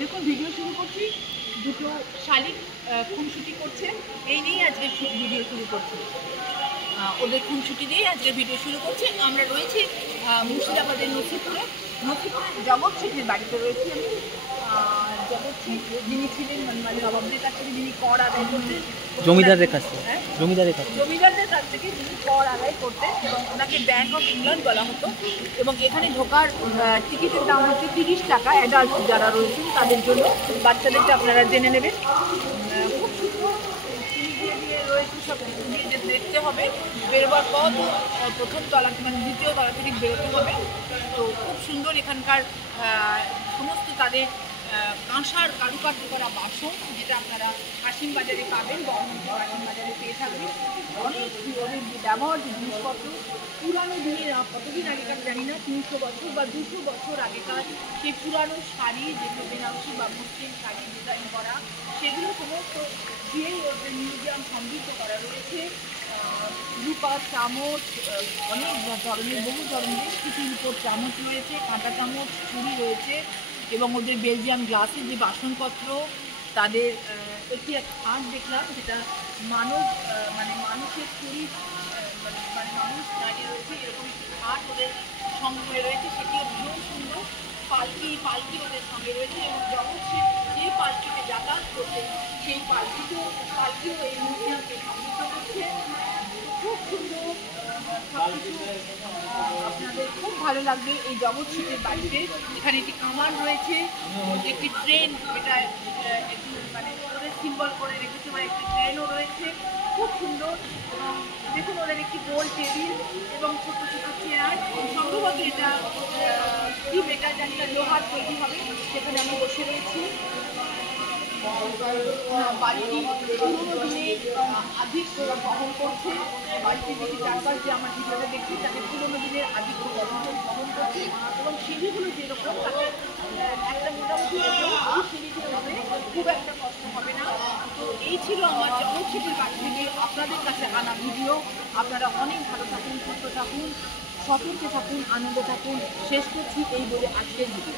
দেখুন ভিডিও শুরু করছি, দুটো শালিক খুনসুটি করছে, এই নিয়েই আজকে ভিডিও শুরু করছি। ওদের খুনসুটি দিয়েই আজকে ভিডিও শুরু করছি। আমরা রয়েছি মুর্শিদাবাদের নসিপুরে জগৎ শেঠের বাড়িতে রয়েছি আমি। জগৎ শেঠ যিনি ছিলেন মানে নবাবদের কাছ থেকে যিনি কর আদায় করতেন, জমিদারদের কাছ থেকে জমিদারদের কাছ থেকে যিনি কর আদায় করতেন, এবং ওনাকে ব্যাংক অফ ইংল্যান্ড বলা হতো। এবং এখানে ঢোকার টিকিটের দাম হচ্ছে 30 টাকা অ্যাডাল্ট যারা রয়েছেন তাদের জন্য, বাচ্চাদেরটা আপনারা জেনে নেবেন। খুব সুন্দর দিয়ে রয়েছে, সব দিয়ে দেখতে হবে। বেরোবার পর প্রথম তলা মানে দ্বিতীয় তলা থেকে বেরোতে হবে। তো খুব সুন্দর এখানকার সমস্ত তাদের কাঁসার কারুকার্য করা বাসন, যেটা আপনারা কাশিম বাজারে পাবেন, বহরমপুর কাশিম বাজারে পেয়ে থাকবেন। অনেক ওদের ব্যবহার জিনিসপত্র পুরানো দিনের, কতদিন আগেকার জানি না, 300 বছর বা 200 বছর আগেকার সেই পুরানো শাড়ি, যেগুলো বেনারসি বা মুসলিম শাড়ি ডিজাইন করা, সেগুলো সমস্ত দিয়েই ওদের মিউজিয়াম সমৃদ্ধ করা রয়েছে। রূপা চামচ, অনেক ধরনের বহু ধরনের কিছু রূপোর চামচ রয়েছে, কাঁটা চামচ, ছুরি রয়েছে, এবং ওদের বেলজিয়াম গ্লাসের যে বাসনপত্র, তাদের একটি খাট দেখলাম যেটা মানে মানুষের শরীর মানে মানুষ দাঁড়িয়ে রয়েছে এরকম একটি খাট ওদের সংগ্রহে রয়েছে, সেটিও ভীষণ সুন্দর। পালকি ওদের সঙ্গে রয়েছে, এবং জগৎ শেঠ যে পালকিতে যাতায়াত করছে সেই পালকিও এই মিউজিয়ামকে সমৃদ্ধ করছে। খুব সুন্দর সবকিছু, আপনাদের খুব ভালো লাগবে এই জগৎ শেঠের বাড়িতে। এখানে একটি কামান রয়েছে, একটি ট্রেন, এটা একটু মানে ওদের সিম্বল করে রেখেছে, বা একটি ট্রেনও রয়েছে, খুব সুন্দর। এবং দেখুন ওদের একটি গোল টেবিল এবং ছোট ছোট চেয়ার, সম্ভবত এটা কি বেটা জানি না, লোহার তৈরি হবে, সেখানে আমি বসে রয়েছি। বাড়িটি পুরোনো দিনে আধিক্য বহন করছে, বাড়িটির দিকে চারপাশ যে আমার ভিডিওটা দেখছি তাকে পুরোনো দিনের আধিক্য বহন করছে, এবং সিঁড়িগুলো যেরকম তাকে একটা মোটামুটি এই সিঁড়িগুলো হবে, খুব একটা কষ্ট হবে না। তো এই ছিল আমার জগৎ শেঠের বাড়ি থেকে আপনাদের কাছে আনা ভিডিও। আপনারা অনেক ভালো থাকুন, সুস্থ থাকুন, সতর্কে থাকুন, আনন্দে থাকুন। শেষ করছি এই বলে আজকের ভিডিও।